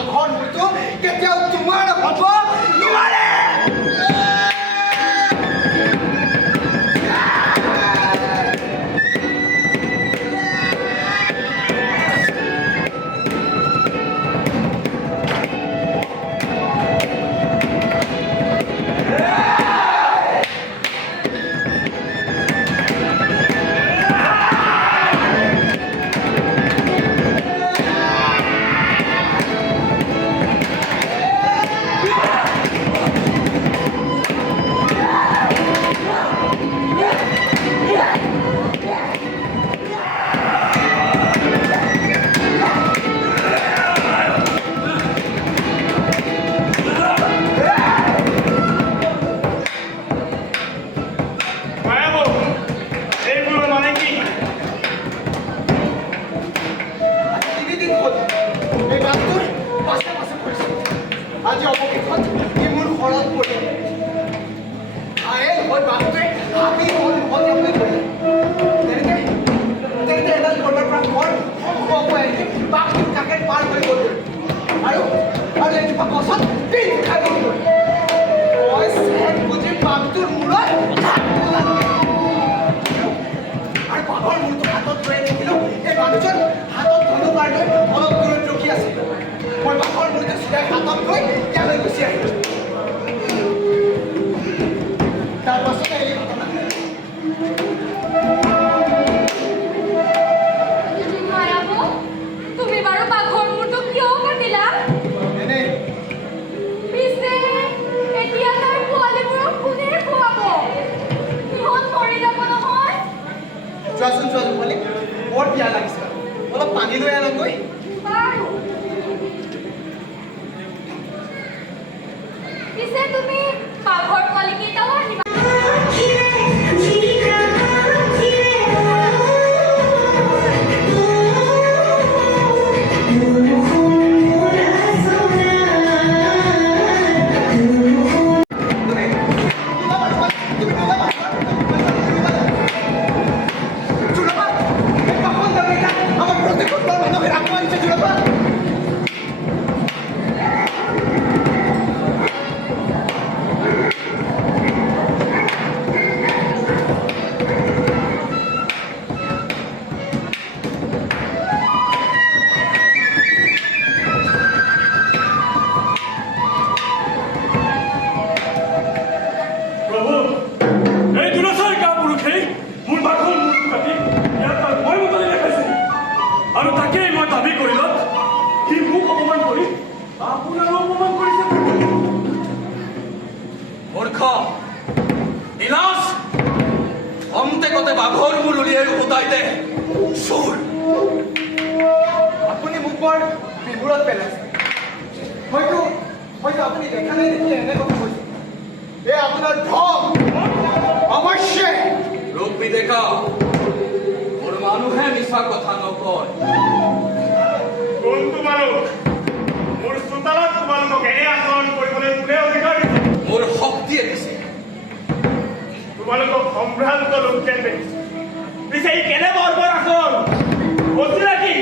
বাঘৰ মূৰটো কেতিয়াও তোমাৰ হ'ব নোৱাৰে। আজি অৱশেষত ই মোৰ ঘৰত পৰিল। ঘায়েল হৈ বাঘটোৱে হাবি হ'ল উভতি ধৰিলে। তেনেকে এডাল ঘৰৰ পৰা ঘৰ সমাই আহি বাঘটোৰ কাষে পাৰ হৈ গ'ল আৰু এজোপা গছত পিন খাই গ'ল। মই চেক বুজি বাঘটোৰ মূৰত আৰু বাঘৰ মূৰটো হাতত লৈ দেখিলোঁ এই মানুহজন হাতত ধনুকাৰ লৈ অলপ দূৰত ৰখি আছিল। মই বাঘৰ মূৰটো চিধাই হাতত লৈ ইয়ালৈ গুচি আহিলোঁ। তাৰ পাছতে এই ঘটনা। তুমি বাৰু বাঘৰ মূৰটো কিয় কাটিলা? এনেই। পিছে এতিয়া তাৰ পোৱালিবোৰক কোনে খুৱাব? সিহঁত মৰি যাব নহয়। চোৱাচোন পোৱালি, বৰ পিয়া লাগিছে। অলপ পানী লৈ আনগৈ। বাৰু। পিছে তুমি বাঘৰ পোৱালি কেইটাও আনিবা। বাঘৰ মূৰ উলিয়াই উভতাই দে। আপুনি মোক বৰ বিমূৰত পেলাইছে। হয়তো আপুনি দেখা নাই দেখি এনে কথা কৈছে। এই আপোনাৰ ধন অৱশ্যে ৰূপ বিদেকা মোৰ মানুহে মিছা কথা নকয়। কোনটো মানুহ মোৰ চোতালত তোমালোকক এনে আচৰণ কৰিবলৈ কোনে অধিকাৰ দিছে? মোৰ শক্তিয়ে দিছে। তোমালোকক সম্ভ্ৰান্ত লোক যেন দেখিছে। পিছে ই কেনে বৰ্বৰ আচৰণ? কৈছিলা কি